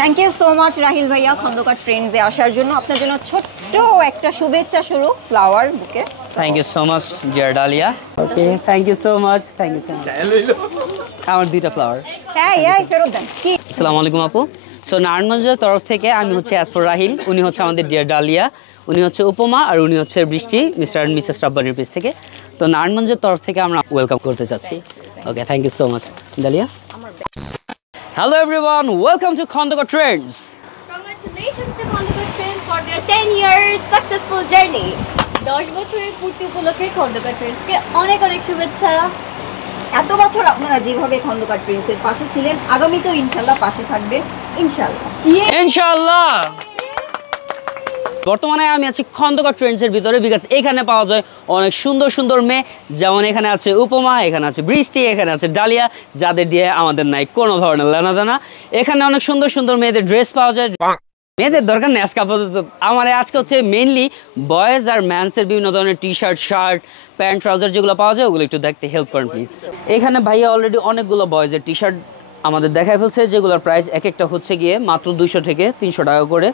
Thank you so much Rahil ভাইয়া খন্দকার ট্রেন্ডসে আসার জন্য। আপনার জন্য ছোট্ট একটা শুভেচ্ছা স্বরূপ flower bouquet. Thank you so much dear Dalia. Okay thank you so much, thank you so much. আমার দুইটা ফ্লাওয়ার। এই ফেরত দেন। কি আসসালামু আলাইকুম আপু। সো নারায়ণগঞ্জের তরফ থেকে আমি হচ্ছে অ্যাসফর রাহিল, উনি হচ্ছে আমাদের ডিয়ার ডালিয়া, উনি হচ্ছে উপমা, আর উনি হচ্ছে বৃষ্টি, মিস্টার অ্যান্ড মিসেস রাব্বানির পেজ থেকে। তো নারায়ণগঞ্জের তরফ থেকে আমরা ওয়েলকাম করতে চাচ্ছি। Okay thank you so much Dalia. Hello everyone, welcome to Khondokar trends. Congratulations to Khondokar Trends for their 10 years successful journey. 10 বছরের পূর্তি উপলক্ষে খন্দকার ট্রেন্ডসকে অনেক অনেক শুভেচ্ছা। এত বছর আপনারা যেভাবে খন্দকার ট্রেন্ডসের পাশে ছিলেন, আগামীতেও ইনশাল্লাহ পাশে থাকবেন ইনশাল্লাহ। ইনশাআল্লাহ। বর্তমানে আমি আছি খন্দকার ট্রেন্ডসের ভিতরে, বিকজ এখানে পাওয়া যায় অনেক সুন্দর সুন্দর মেয়ে, যেমন এখানে আছে উপমা, এখানে আছে বৃষ্টি, এখানে আছে ডালিয়া, যাদের দিয়ে আমাদের নাই কোনো ধরনের লেনাদেনা। এখানে অনেক সুন্দর সুন্দর মেয়েদের ড্রেস পাওয়া যায়। মেয়েদের দরকার নেই আজকে আপাতত। আমার আজকে হচ্ছে মেইনলি বয়েজ আর ম্যানসের বিভিন্ন ধরনের T shirt, shirt, pant, trouser যেগুলো পাওয়া যায় ওগুলো একটু দেখতে হেল্প করেন প্লিজ। এখানে ভাইয়া অলরেডি অনেকগুলো বয়েজের টি শার্ট আমাদের দেখায় ফেলছে, যেগুলোর প্রাইস এক একটা হচ্ছে গিয়ে মাত্র 200 থেকে 300 টাকা করে।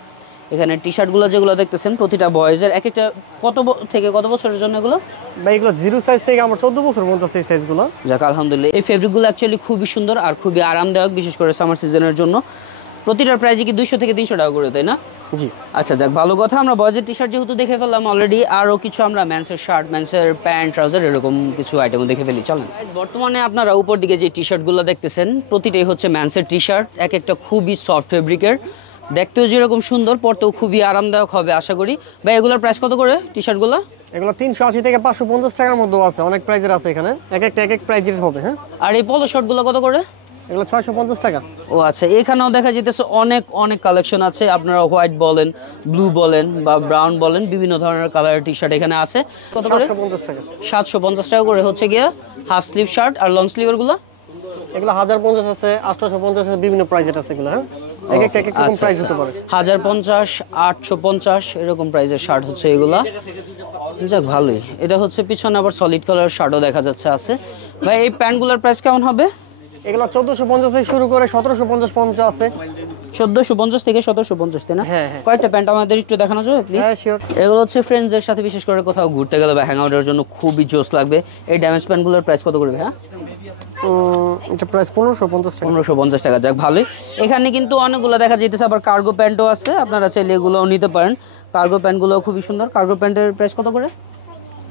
এখানে টি শার্টগুলো যেগুলো দেখতেছেন প্রতিটা বয়েজের এক একটা থেকে কত বছরের জন্য এগুলো? ভাই এগুলো জিরো সাইজ থেকে আমার 14 বছর পর্যন্ত সেই সাইজগুলো। যাক আলহামদুলিল্লাহ। এই ফেব্রিকগুলো অ্যাকচুয়ালি খুবই সুন্দর আর খুবই আরামদায়ক, বিশেষ করে সামার সিজনের জন্য। প্রতিটার প্রাইস কি 200 থেকে 300 টাকা করে, তাই না? জি আচ্ছা যাক, ভালো কথা। আমরা বয়েজের টি শার্ট যেহেতু দেখে ফেললাম অলরেডি, আরও কিছু আমরা ম্যান্সের শার্ট, ম্যান্সের প্যান্ট, ট্রাউজার এরকম কিছু আইটেমও দেখে ফেলি। চলেন। বর্তমানে আপনারা উপর দিকে যে টি শার্টগুলো দেখতেছেন প্রতিটাই হচ্ছে ম্যান্সের টি শার্ট, এক একটা খুবই সফট ফেব্রিকের, দেখতেও যেরকম সুন্দর পরতেও খুবই আরামদায়ক হবে আশা করি। ভাই এগুলোর প্রাইস কত করে টি শার্টগুলো? এগুলো 380 থেকে 550 টাকার মধ্যে আছে, অনেক প্রাইজের আছে এখানে, এক এক প্রাইজের হবে। হ্যাঁ, আর এই পলো শার্টগুলো কত করে? এগুলো 650 টাকা। ও আচ্ছা, এখানেও দেখা যেতেছে অনেক অনেক কালেকশন আছে। আপনারা হোয়াইট বলেন, ব্লু বলেন বা ব্রাউন বলেন, বিভিন্ন ধরনের কালারের টি শার্ট এখানে আছে। কত করে? 750 টাকা। 750 টাকা করে হচ্ছে গিয়ে হাফ স্লিভ শার্ট। আর লং স্লিভের গুলো? এগুলো 1050 আছে, 850 আছে, বিভিন্ন প্রাইজের আছে এগুলো। হ্যাঁ, এক রকম প্রাইস হতে পারে। 1050, 850 এরকম প্রাইসের শার্ট হচ্ছে এগুলা। যাক ভালোই। এটা হচ্ছে পিছনে আবার সলিড কালার শার্টও দেখা যাচ্ছে আছে। ভাই এই প্যান্টগুলোর প্রাইস কেমন হবে? এগুলো 1450 থেকে শুরু করে 1750 পর্যন্ত আছে। 1450 থেকে 1750, তাই না? হ্যাঁ। কয়েকটা প্যান্ট আমাদের একটু দেখানো যাবে প্লিজ? হ্যাঁ শিওর। এগুলো হচ্ছে ফ্রেন্ডসদের সাথে বিশেষ করে কোথাও ঘুরতে গেলে বা হ্যাং আউটের জন্য খুবই জোস লাগবে। এই ড্যামেজ প্যান্টগুলোর প্রাইস কত করবে? হ্যাঁ, এটা প্রাইস 1550 টাকা। 1550 টাকা। যাক ভালোই। এখানে কিন্তু অনেকগুলো দেখা যেতেছে, আবার কার্গো প্যান্টও আছে, আপনারা চাইলে এগুলোও নিতে পারেন। কার্গো প্যান্টগুলো খুবই সুন্দর। কার্গো প্যান্টের প্রাইস কত করে?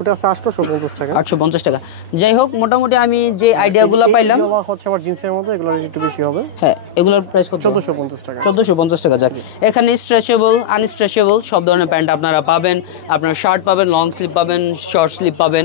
ওটা আছে 850 টাকা। 850 টাকা। যাই হোক, মোটামুটি আমি যে আইডিয়াগুলো পাইলাম হচ্ছে আবার জিন্সের মধ্যে, এগুলো একটু বেশি হবে। হ্যাঁ, এগুলোর প্রাইস কত? 1450 টাকা। 1450 টাকা। যাক, এখানে স্ট্রেচেবল, আনস্ট্রেচেবল সব ধরনের প্যান্ট আপনারা পাবেন। আপনারা শার্ট পাবেন, লং স্লিভ পাবেন, শর্ট স্লিভ পাবেন।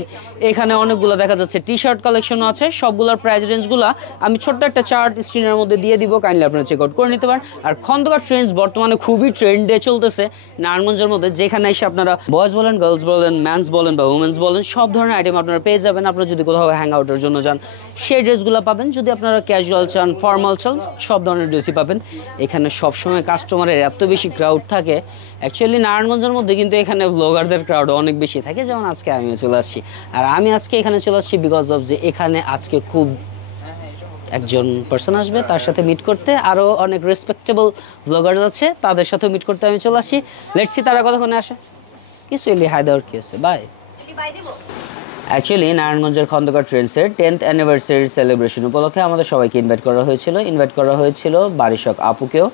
এখানে অনেকগুলো দেখা যাচ্ছে টি শার্ট কালেকশনও আছে। সবগুলোর প্রাইস রেঞ্জগুলো আমি ছোট্ট একটা চার্ট স্ক্রিনের মধ্যে দিয়ে দিব, কাইন্ডলি আপনারা চেক আউট করে নিতে পারেন। আর খন্দকার ট্রেন্ডস বর্তমানে খুবই ট্রেন্ডে চলতেছে নারায়ণগঞ্জের মধ্যে, যেখানে এসে আপনারা বয়েজ বলেন, গার্লস বলেন, ম্যানস বলেন বা উমেন্স বলেন, সব ধরনের আইটেম আপনারা পেয়ে যাবেন। আপনারা যদি কোথাও হ্যাং আউটের জন্য যান সেই ড্রেসগুলো পাবেন। যদি আপনারা ক্যাজুয়াল চান, ফর্মাল চান, সব ধরনের ড্রেসই পাবেন। এখানে সবসময় কাস্টমারের এত বেশি ক্রাউড থাকে। অ্যাকচুয়ালি নারায়ণগঞ্জের মধ্যে কিন্তু এখানে ব্লগারদের ক্রাউড অনেক বেশি থাকে, যেমন আজকে আমিও চলে আসছি। আর আমি আজকে এখানে চলে আসছি বিকজ অফ যে এখানে আজকে খুব একজন পার্সন আসবে, তার সাথে মিট করতে। আরও অনেক রেসপেক্টেবল ব্লগার আছে, তাদের সাথে মিট করতে আমি চলে আসি। লেটস সি তারা কতক্ষণে আসে। কিছু এলি হাই দেওয়ার কি আছে? বাই। অ্যাকচুয়ালি নারায়ণগঞ্জের খন্দকার ট্রেন্ডসের 10th অ্যানিভার্সারি সেলিব্রেশন উপলক্ষে আমাদের সবাইকে ইনভাইট করা হয়েছিল বারিশক আপুকেও।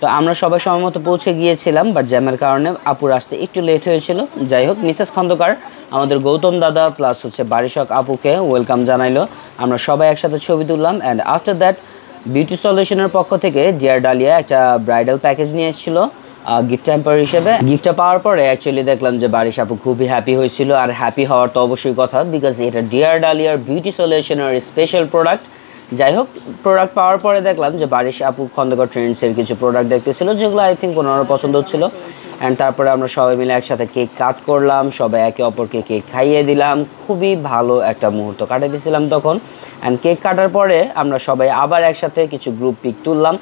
তো আমরা সবাই সময়মত পৌঁছে গিয়েছিলাম, বাট জ্যামের কারণে আপুর আসতে একটু লেট হয়েছিল। যাই হোক, মিসেস খন্দকার আমাদের গৌতম দাদা প্লাস হচ্ছে বারিশক আপুকে ওয়েলকাম জানাইলো। আমরা সবাই একসাথে ছবি তুললাম। অ্যান্ড আফটার দ্যাট বিউটি সলিউশনের পক্ষ থেকে ডিয়ার ডালিয়া একটা ব্রাইডাল প্যাকেজ নিয়ে এসেছিলো গিফট হ্যাম্পার হিসেবে। গিফটটা পাওয়ার পরে অ্যাকচুয়ালি দেখলাম যে বারিশ আপু খুবই হ্যাপি হয়েছিল। আর হ্যাপি হওয়ার তো অবশ্যই কথা, বিকজ এটা ডিয়ার ডালিয়ার বিউটি সলিউশনের স্পেশাল প্রোডাক্ট। যাই হোক, প্রোডাক্ট পাওয়ার পরে দেখলাম যে বারিশ আপু খন্দকার ট্রেন্ডসের কিছু প্রোডাক্ট দেখতেছিল, যেগুলো আই থিঙ্ক ওনারও পছন্দ হচ্ছিল। অ্যান্ড তারপরে আমরা সবাই মিলে একসাথে কেক কাট করলাম, সবাই একে অপরকে কেক খাইয়ে দিলাম। খুবই ভালো একটা মুহূর্ত কাটাইতেছিলাম তখন। অ্যান্ড কেক কাটার পরে আমরা সবাই আবার একসাথে কিছু গ্রুপ পিক তুললাম।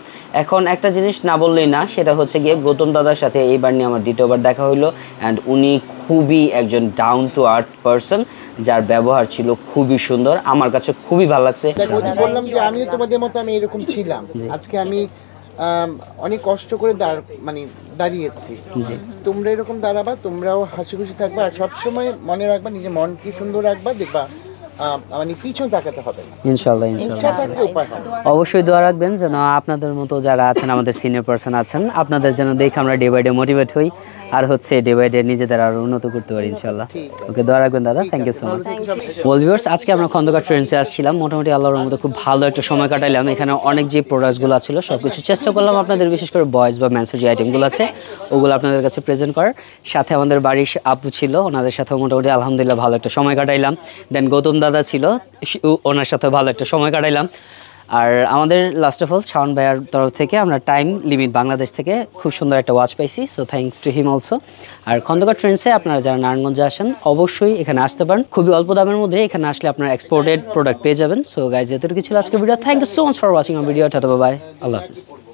এখন একটা জিনিস না বললেই না, সেটা হচ্ছে গিয়ে গৌতম দাদার সাথে এইবার নিয়ে আমার দ্বিতীয়বার দেখা হইলো। অ্যান্ড উনি খুবই একজন ডাউন টু আর্থ পারসন, যার ব্যবহার ছিল খুবই সুন্দর, আমার কাছে খুবই ভালো লাগছে। বললাম যে আমিও তোমাদের মতো আমি এরকম ছিলাম। আজকে আমি অনেক কষ্ট করে দাঁড়িয়েছি। জি তোমরা এরকম দাঁড়াবা, তোমরাও হাসি খুশি থাকবা, আর সবসময় মনে রাখবা নিজের মনকে সুন্দর রাখবা, দেখবা পিছন তাকাতে হবে না। ইনশাল্লাহ ইচ্ছা ইনশাল্লাহ থাকলে উপায় হবে। অবশ্যই দোয়া রাখবেন যেন আপনাদের মতো যারা আছেন, আমাদের সিনিয়র পার্সন আছেন, আপনাদের যেন দেখে আমরা ডে বাই ডে মোটিভেট হই, আর হচ্ছে ডে বাই ডে নিজেদের আরো উন্নত করতে পারি ইনশাল্লাহ। ওকে, দোয়া রাখবেন দাদা, thank you so much. Well viewers, আজকে আমরা খন্দকার ট্রেন্ডসে আসছিলাম, মোটামুটি আল্লাহর মধ্যে খুব ভালো একটা সময় কাটাইলাম। এখানে অনেক যে প্রোডাক্টসগুলো ছিল সব কিছু চেষ্টা করলাম আপনাদের, বিশেষ করে বয়েজ বা মেন্সের যে আইটেমগুলো আছে ওগুলো আপনাদের কাছে প্রেজেন্ট করার। সাথে আমাদের বাড়ির আপু ছিল, ওনাদের সাথে মোটামুটি আলহামদুলিল্লাহ ভালো একটা সময় কাটাইলাম। দেন গৌতম দাদা ছিল, ওনার সাথে ভালো একটা সময় কাটাইলাম। আর আমাদের লাস্ট অফ অল শাওন ভাইয়ার তরফ থেকে আমরা টাইম লিমিট বাংলাদেশ থেকে খুব সুন্দর একটা ওয়াচ পাইছি, so thanks to him also. আর খন্দকার ট্রেন্ডসে আপনারা যারা নারায়ণগঞ্জে আসেন অবশ্যই এখানে আসতে পারেন, খুবই অল্প দামের মধ্যে এখানে আসলে আপনারা এক্সপোর্টেড প্রোডাক্ট পেয়ে যাবেন। সো গাইজ, এতটুকু ছিল আজকে video. Thank you so much for watching আমার ভিডিও। টাটা বাই, আল্লাহ হাফিজ।